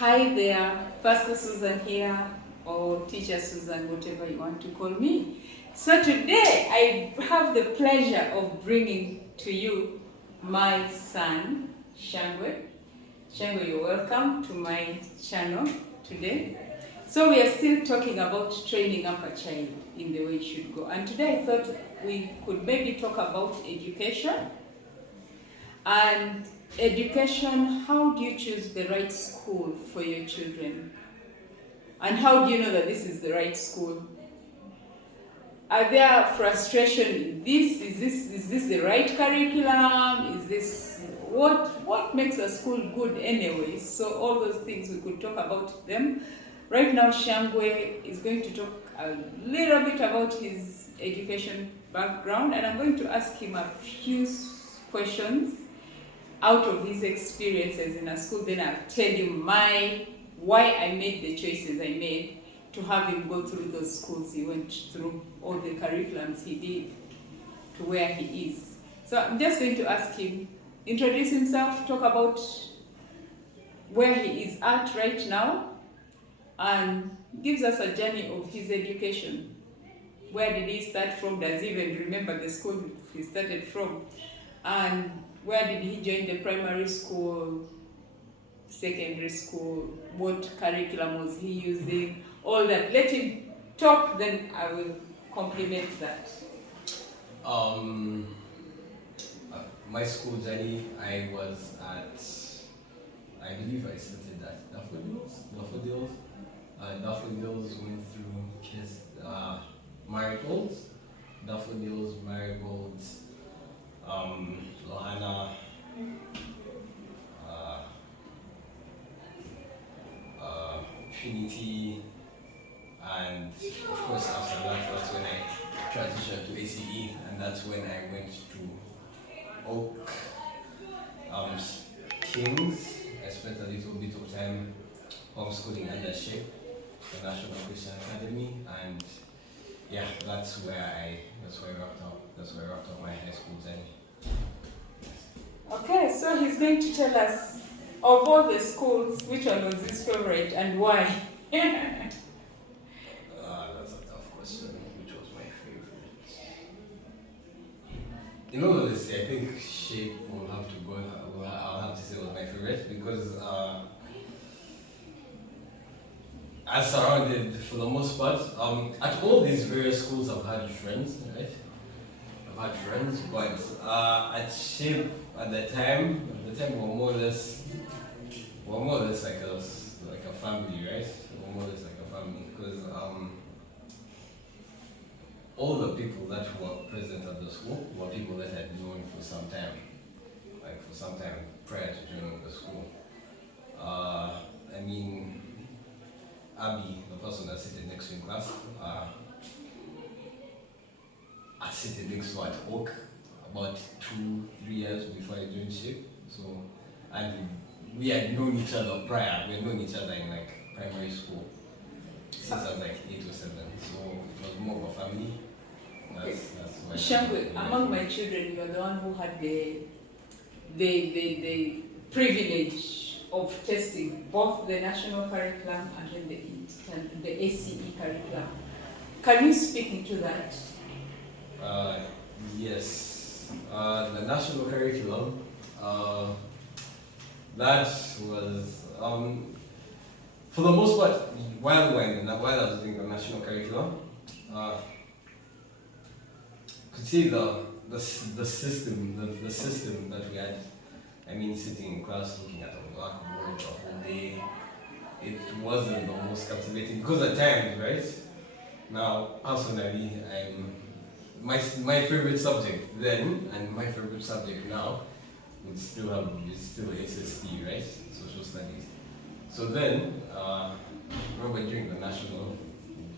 Hi there, Pastor Susan here, or Teacher Susan, whatever you want to call me. So today I have the pleasure of bringing to you my son, Shangwe. Shangwe, you're welcome to my channel today. So we are still talking about training up a child in the way it should go. And today I thought we could maybe talk about education. And education, how do you choose the right school for your children? And how do you know that this is the right school? Are there frustration in this? Is this the right curriculum? Is this what makes a school good anyway? So all those things we could talk about them. Right now Shangwe is going to talk a little bit about his education background, and I'm going to ask him a few questions out of his experiences in a school. Then I'll tell you why I made the choices I made to have him go through those schools he went through, all the curriculums he did to where he is. So I'm just going to ask him, introduce himself, talk about where he is at right now, and gives us a journey of his education. Where did he start from? Does he even remember the school he started from? And where did he join the primary school, secondary school? What curriculum was he using? All that. Let him talk, then I will complement that. My school journey, I believe I started at Daffodils. Daffodils went through marigolds. Daffodils, marigolds, Lohana, Trinity, and of course after that's when I transitioned to ACE, and that's when I went to Oak Kings. I spent a little bit of time homeschooling under SHAPE, the National Christian Academy, and yeah, that's where I wrapped up my high school journey. Okay, so he's going to tell us, of all the schools, which one was his favorite and why? That's a tough question. Which was my favorite? In all honesty, I think SHAPE will have to go. I'll have to say was my favorite because I surrounded for the most part. At all these various schools, I've had friends, right? I've had friends, but at SHAPE at the time we're more or less like a family, right? We're more or less like a family because all the people that were present at the school were people that I'd known for some time prior to joining the school. I mean, Abby, the person that sitting next to in class, I sitting next to at Oak about 2-3 years before I joined SHAPE. So, and we had known each other prior. We had known each other in like primary school since I was like 8 or 7. So it was more of a family. That's why. Shangwe, among my children, you're the one who had the privilege of testing both the national curriculum and then the ACE curriculum. Can you speak into that? Yes. The national curriculum, that was, for the most part, while I was doing the national curriculum, could see the system that we had. I mean, sitting in class looking at a blackboard the whole day, it wasn't the most captivating because at times, right? Now, personally, my favorite subject then and my favorite subject now is still SST, right? Social studies. So then, remember during the national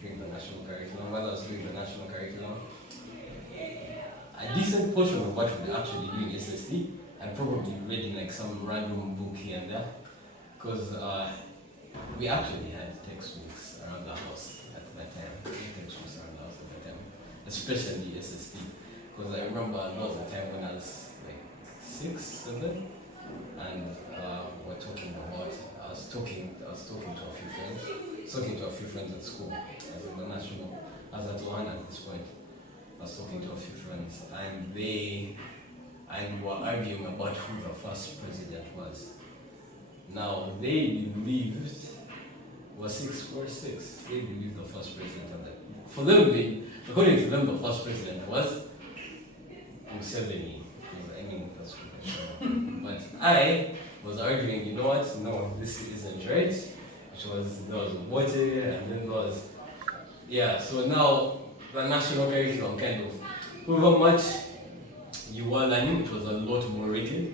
curriculum, while I was doing the national curriculum, a decent portion of what we were actually doing SST, and probably reading like some random book here and there, because we actually had textbooks around the house at that time. Especially SST, because I remember there was a time when I was like 6, 7, and we're talking about I was talking to a few friends, talking to a few friends at school, as in the national, as at one at this point. I was talking to a few friends, and were arguing about who the first president was. Now they believed was six. They believed the first president of that. For them, according to them, the first president was Museveni. I mean, that's what but I was arguing, you know what? No, this isn't right. There was Bote, and then there was, yeah. So now the national curriculum kind of, however much you were learning, it was a lot more rated.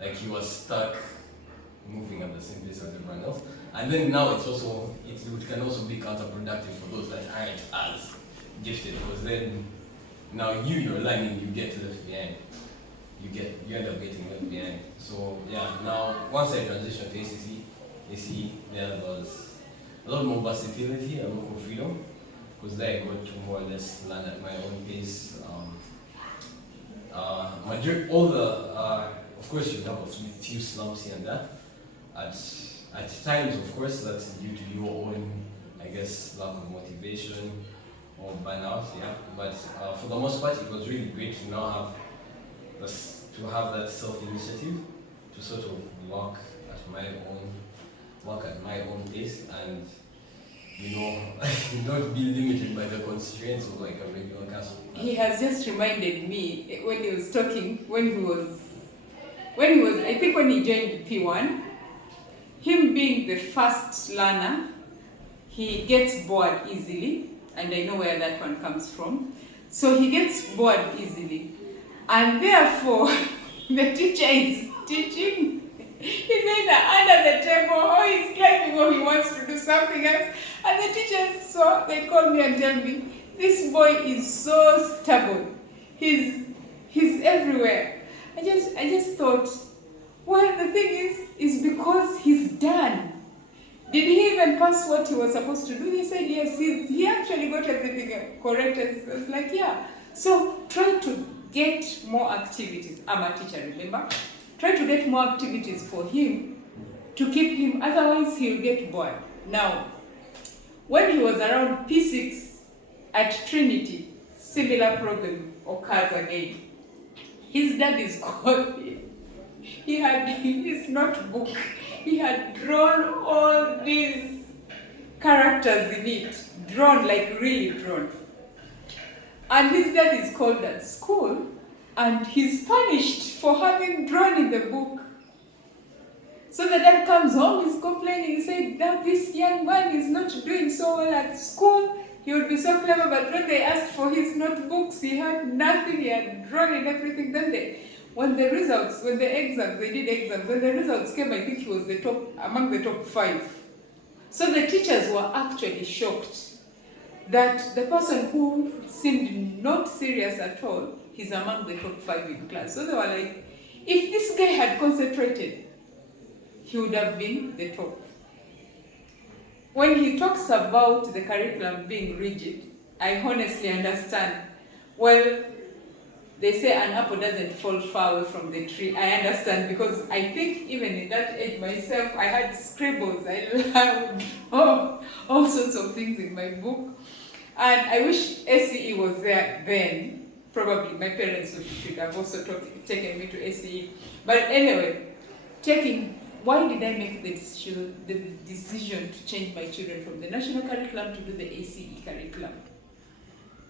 Like you were stuck moving at the same pace as everyone else. And then now it can also be counterproductive for those that aren't as gifted, because then now you're learning, you get left behind. You end up getting left behind. So yeah, now once I transitioned to ACE, there was a lot more versatility, a lot more freedom, because there I got to more or less learn at my own pace. Of course, you have a few slumps here and there. At times, of course, that's due to your own, I guess, lack of motivation or burnout. Yeah, but for the most part, it was really great to now have that self-initiative to sort of work at my own pace, and not be limited by the constraints of like a regular class. He has just reminded me when he was talking, when he was, I think when he joined P1, him being the first learner, he gets bored easily, and I know where that one comes from. So he gets bored easily, and therefore the teacher is teaching. He's either under the table, or he's climbing, or he wants to do something else. And the teachers they call me and tell me, this boy is so stubborn. He's everywhere. I just thought, well, the thing is because he's done. Did he even pass what he was supposed to do? He said yes. He actually got everything correct. I was like, yeah. So try to get more activities. I'm a teacher, remember? Try to get more activities for him to keep him, otherwise he'll get bored. Now, when he was around P6 at Trinity, similar problem occurs again. His dad is called him. He had his notebook. He had drawn all these characters in it. Drawn, like really drawn. And his dad is called at school, and he's punished for having drawn in the book. So the dad comes home, he's complaining, he said that this young man is not doing so well at school. He would be so clever, but when they asked for his notebooks, he had nothing, he had drawn in everything. Then when the results came, I think he was among the top 5. So the teachers were actually shocked that the person who seemed not serious at all, he's among the top 5 in class. So they were like, if this guy had concentrated, he would have been the top. When he talks about the curriculum being rigid, I honestly understand. Well, they say an apple doesn't fall far away from the tree. I understand, because I think even in that age myself, I had scribbles. I loved all sorts of things in my book. And I wish SCE was there then. Probably my parents should have also taken me to SCE. But anyway, why did I make the decision to change my children from the national curriculum to do the ACE curriculum?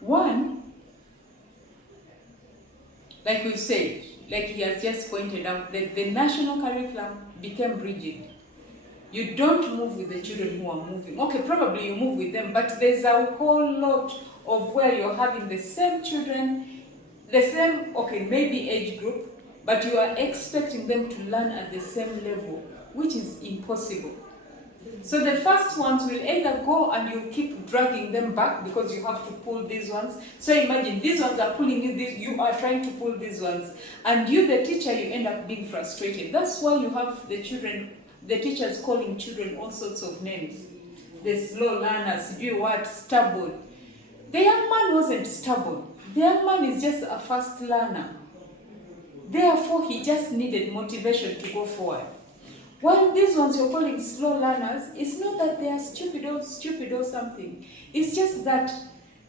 One, like we said, like he has just pointed out, that the national curriculum became rigid. You don't move with the children who are moving. Okay, probably you move with them, but there's a whole lot of where you're having the same children, maybe age group, but you are expecting them to learn at the same level, which is impossible. So the first ones will either go and you keep dragging them back because you have to pull these ones. So imagine these ones are pulling you are trying to pull these ones. And you, the teacher, you end up being frustrated. That's why you have the teachers calling children all sorts of names. The slow learners, stubborn. The young man wasn't stubborn. The young man is just a fast learner. Therefore, he just needed motivation to go forward. While these ones you're calling slow learners, it's not that they are stupid or something. It's just that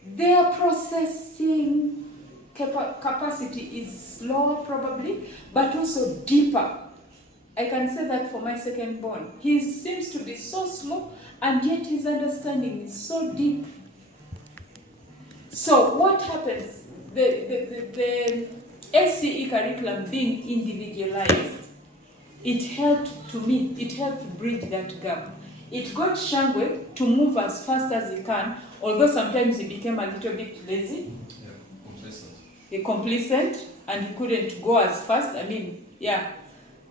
their processing capacity is slower probably, but also deeper. I can say that for my second born. He seems to be so slow, and yet his understanding is so deep. So what happens? The SCE curriculum being individualized, it helped bridge that gap. It got Shangwe to move as fast as he can, although sometimes he became a little bit lazy. Yeah, complacent. Complacent, and he couldn't go as fast. Yeah.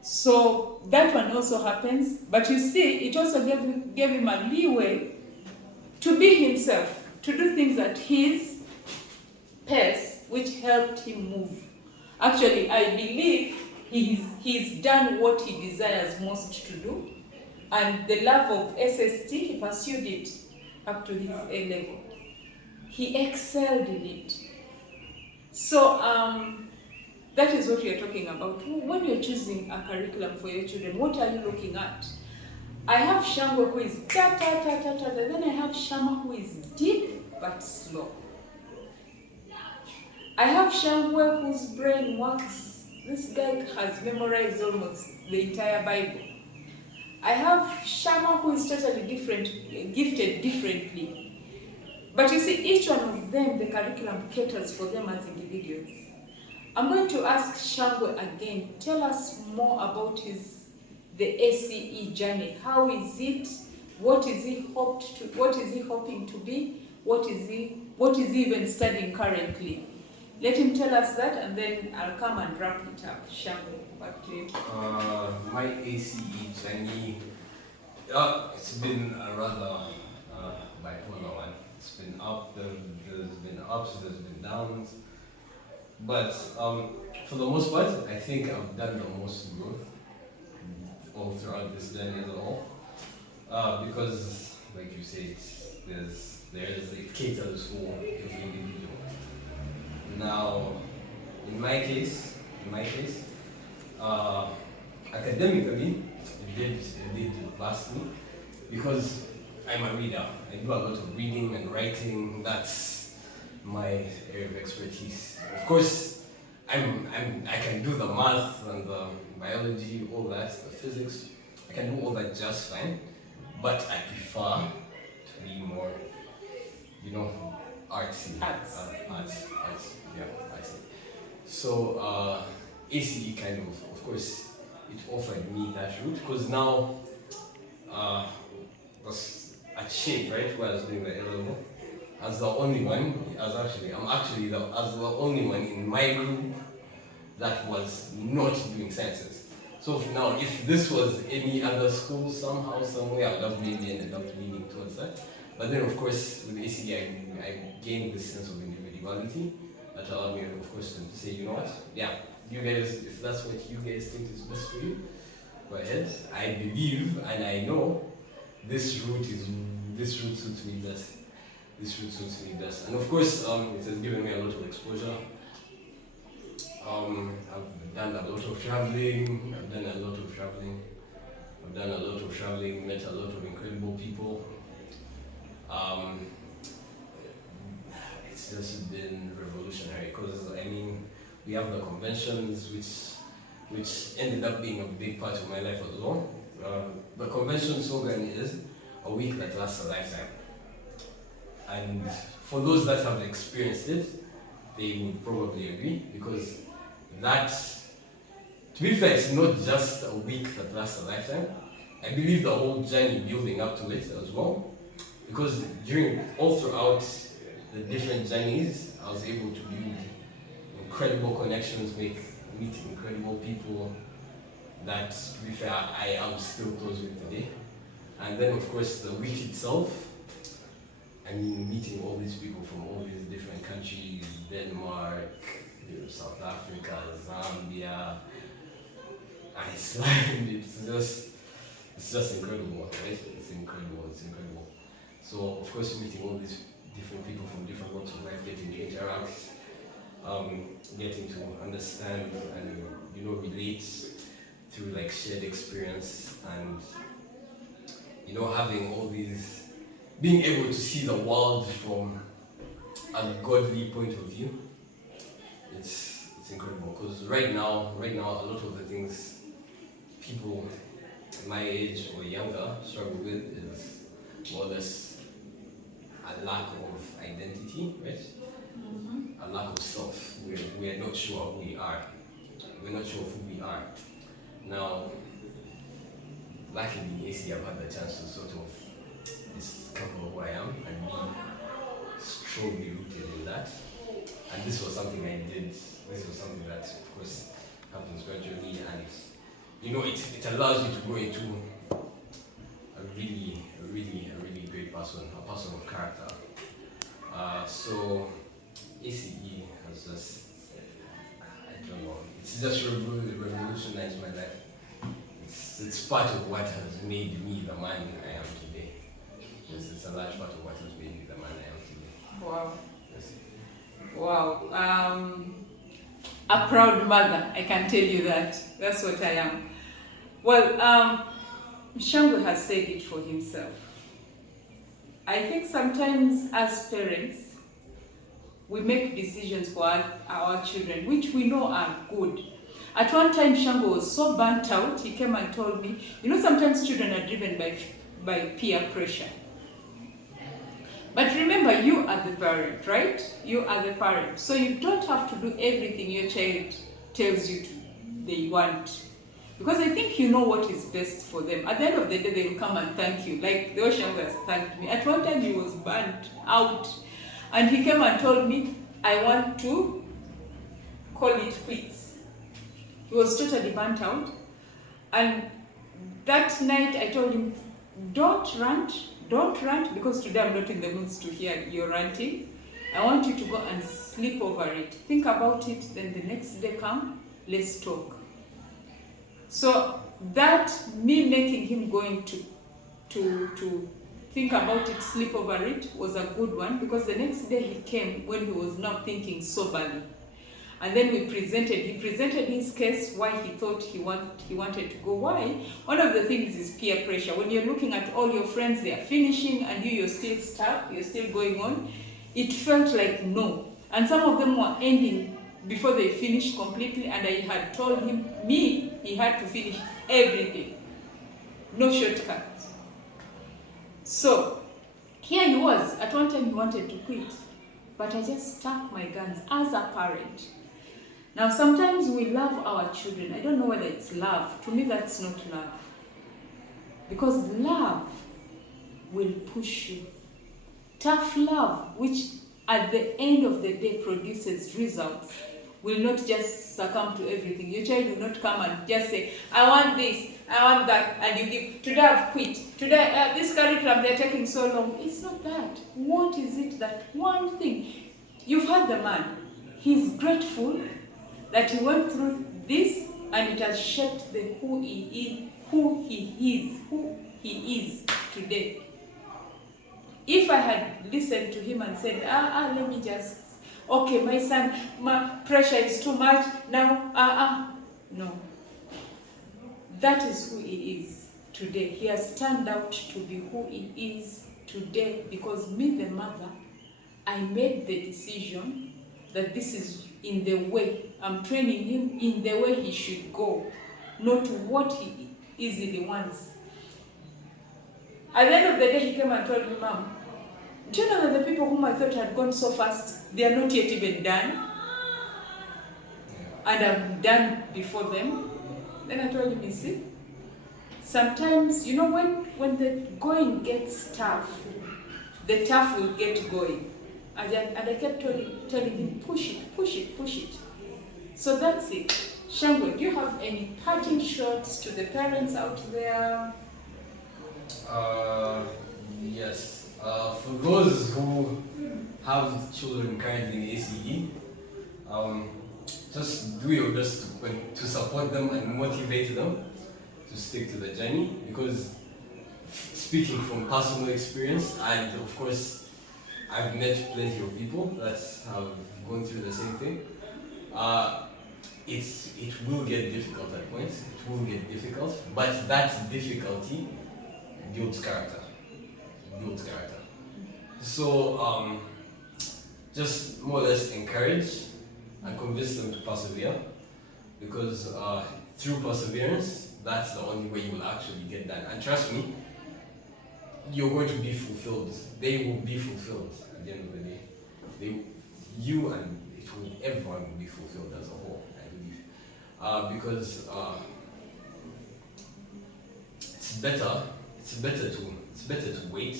So that one also happens. But you see, it also gave him a leeway to be himself, to do things at his pace, which helped him move. Actually, I believe he's done what he desires most to do, and the love of SST, he pursued it up to his A level. He excelled in it. So that is what we are talking about. When you're choosing a curriculum for your children, what are you looking at? I have Shangwe who is then I have Shama who is deep but slow. I have Shangwe whose brain works. This guy has memorized almost the entire Bible. I have Shama who is totally different, gifted differently. But you see, each one of them, the curriculum caters for them as individuals. I'm going to ask Shangwe again, tell us more about the ACE journey. How is it? What is he hoping to be? What is he even studying currently? Let him tell us that, and then I'll come and wrap it up. Shangwe, back to you. My ACE journey, it's been a rather bipolar one. It's been up, there's been ups, there's been downs. But for the most part, I think I've done the most growth all throughout this journey as a whole. Because, like you said, it caters for every individual. Now, in my case, academically, it did vastly because I'm a reader. I do a lot of reading and writing. That's my area of expertise. Of course, I can do the math and the biology, all that, the physics. I can do all that just fine, but I prefer to be more, artsy. Arts. Yeah, artsy. So ACE kind of course, it offered me that route because now was at shape, right, where I was doing the A level. As the only one, as the only one in my group that was not doing sciences. So now, if this was any other school, somehow, somewhere, I would have maybe ended up leaning towards that. But then, of course, with ACD, I gained this sense of individuality that allowed me, of course, to say, you know what, yeah, you guys, if that's what you guys think is best for you, go ahead. I believe and I know this route suits me best. And of course, it has given me a lot of exposure. I've done a lot of traveling, met a lot of incredible people. It's just been revolutionary because, we have the conventions which ended up being a big part of my life as well. The convention slogan is a week that lasts a lifetime. And for those that have experienced it, they would probably agree because that, to be fair, it's not just a week that lasts a lifetime. I believe the whole journey building up to it as well, because all throughout the different journeys, I was able to build incredible connections, meet incredible people that, to be fair, I am still close with today. And then, of course, the week itself, meeting all these people from all these different countries, Denmark, South Africa, Zambia, Iceland, it's just incredible, right? It's incredible. So, of course, meeting all these different people from different walks of life, getting to interact, getting to understand and, relate through like shared experience and having all these, being able to see the world from a godly point of view. It's incredible because right now a lot of the things people my age or younger struggle with is more or less a lack of identity, right? A lack of self. We're not sure who we are. We're not sure of who we are. Now, luckily in AC I've had the chance to sort of discover who I am and be strongly rooted in that. And this was something I did. This was something that, of course, happens gradually, and it allows you to grow into a really great person, a person of character. So ACE has just, I don't know, it's just revolutionized my life. It's part of what has made me the man I am today. Yes, it's a large part of what has made me the man I am today. Wow. Yes. Wow. A proud mother, I can tell you that. That's what I am. Well, Mshango has said it for himself. I think sometimes as parents, we make decisions for our children, which we know are good. At one time, Shango was so burnt out, he came and told me, sometimes children are driven by peer pressure. But remember, you are the parent, right? You are the parent. So you don't have to do everything your child tells you they want. Because I think you know what is best for them. At the end of the day, they will come and thank you. Like the Shango has thanked me. At one time, he was burnt out. And he came and told me, I want to call it quits. He was totally burnt out. And that night, I told him, don't rant, because today I'm not in the mood to hear your ranting. I want you to go and sleep over it. Think about it, then the next day come, let's talk. So that, me making him going to think about it, sleep over it, was a good one, because the next day he came when he was not thinking soberly. And then he presented his case, why he thought he wanted to go. Why? One of the things is peer pressure. When you're looking at all your friends, they are finishing and you're still stuck, you're still going on. It felt like no. And some of them were ending before they finished completely, and I had told him, he had to finish everything. No shortcuts. So, here he was. At one time he wanted to quit, but I just stuck my guns as a parent. Now, sometimes we love our children. I don't know whether it's love. To me, that's not love. Because love will push you. Tough love, which at the end of the day produces results, will not just succumb to everything. Your child will not come and just say, I want this, I want that, and you give, today I've quit. Today, this curriculum, they're taking so long. It's not that. What is it, that one thing? You've heard the man. He's grateful that he went through this, and it has shaped who he is today. If I had listened to him and said, let me just, okay, my son, my pressure is too much, now, no. That is who he is today. He has turned out to be who he is today, because me, the mother, I made the decision that this is in the way. I'm training him in the way he should go, not what he easily wants. At the end of the day, he came and told me, Mom, do you know that the people whom I thought had gone so fast, they are not yet even done? And I'm done before them. Then I told him, you see, sometimes, when the going gets tough, the tough will get going. And I kept telling him, push it. So that's it. Shango, do you have any parting shots to the parents out there? Yes. For those who have children currently in ACE, just do your best to support them and motivate them to stick to the journey, because speaking from personal experience, and of course I've met plenty of people that have gone through the same thing, it will get difficult at points. It will get difficult, but that difficulty builds character. Builds character. So just more or less encourage and convince them to persevere, because through perseverance, that's the only way you will actually get that. And trust me, you're going to be fulfilled. They will be fulfilled at the end of the day. You and everyone will be fulfilled as a whole, I believe. Because it's better to wait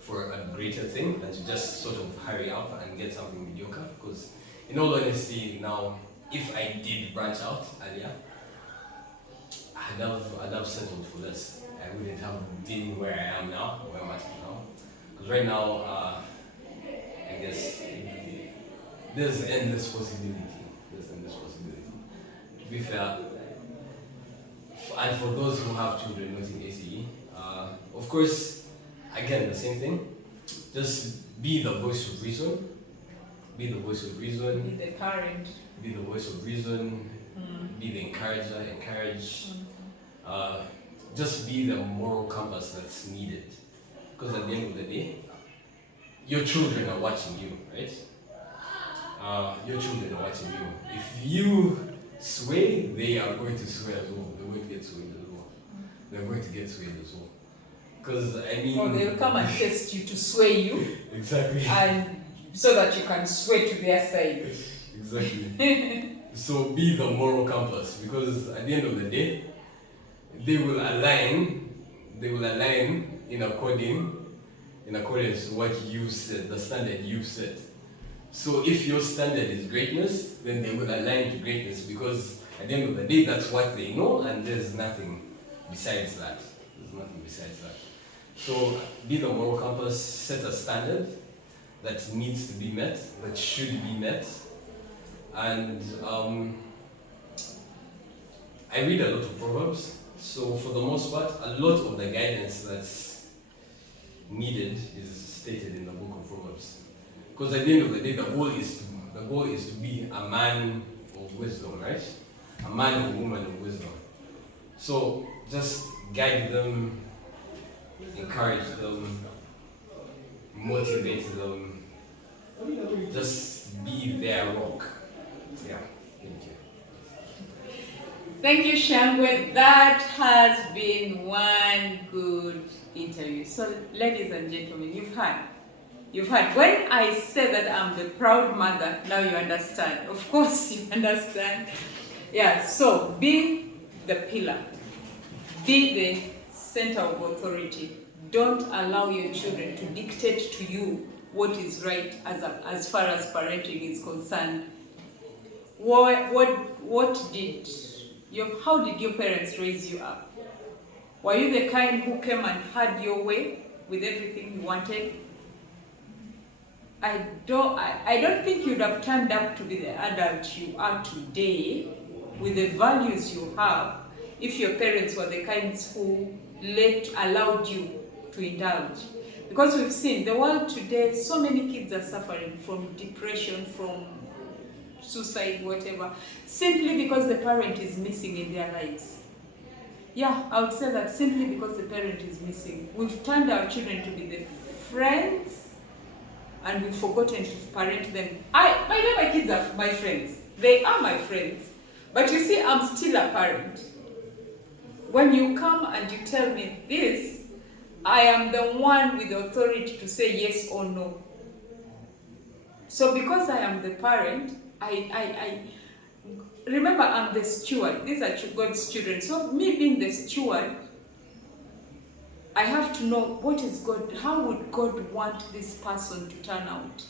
for a greater thing than to just sort of hurry up and get something mediocre. Because in all honesty, now, if I did branch out earlier, I'd have settled for less. I wouldn't have been where I am now, where I'm at now. Because right now, I guess there's endless possibility. To be fair, and for those who have children not in ACE, of course, again, the same thing. Just be the voice of reason. Be the voice of reason. Be the parent. Be the voice of reason. Be the encourager. Encourage. Just be the moral compass that's needed. Because at the end of the day, your children are watching you, right? Your children are watching you. If you sway, they are going to sway as well. They're going to get swayed as well. They're going to get swayed as well. Because I mean, or they'll come and test you to sway you. Exactly. And so that you can sway to their side. Exactly. So be the moral compass, because at the end of the day, they will align in accordance to what you said, the standard you set. So if your standard is greatness, then they will align to greatness, because at the end of the day, that's what they know, and there's nothing besides that. So be the moral compass, set a standard that needs to be met, that should be met. And I read a lot of Proverbs, so for the most part, a lot of the guidance that's needed is stated in the book of Proverbs. Because at the end of the day, the goal is to be a man of wisdom, right? A man or woman of wisdom. So just guide them, encourage them, motivate them, just be their rock. Yeah, thank you. Thank you, Shangwe. That has been one good interview. So, ladies and gentlemen, you've heard. When I say that I'm the proud mother, now you understand. Of course, you understand. Yeah, so be the pillar. Be the center of authority. Don't allow your children to dictate to you what is right as far as parenting is concerned. How did your parents raise you up? Were you the kind who came and had your way with everything you wanted? I don't think you'd have turned up to be the adult you are today with the values you have if your parents were the kinds who allowed you to indulge. Because we've seen the world today, so many kids are suffering from depression, from suicide, whatever, simply because the parent is missing in their lives. Yeah, I would say that simply because the parent is missing. We've turned our children to be the friends, and we've forgotten to parent them. By the way, my kids are my friends. They are my friends. But you see, I'm still a parent. When you come and you tell me this, I am the one with the authority to say yes or no. So because I am the parent, I remember I'm the steward. These are God's children. So me being the steward, I have to know what is God, how would God want this person to turn out?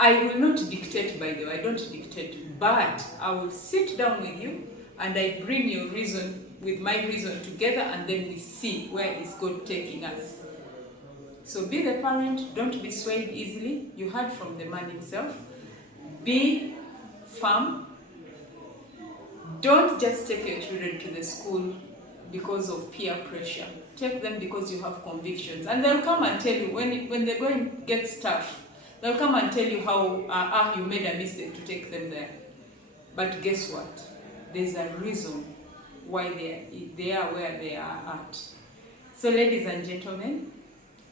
I will not dictate, by the way, I don't dictate, but I will sit down with you and I bring your reason with my reason together, and then we see where is God taking us. So be the parent, don't be swayed easily. You heard from the man himself. Be firm. Don't just take your children to the school because of peer pressure. Take them because you have convictions. And they'll come and tell you, when they're going to get tough, they'll come and tell you how you made a mistake to take them there. But guess what? There's a reason why they are where they are at. So ladies and gentlemen,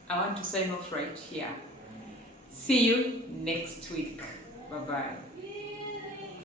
I want to sign off right here. See you next week. Bye-bye.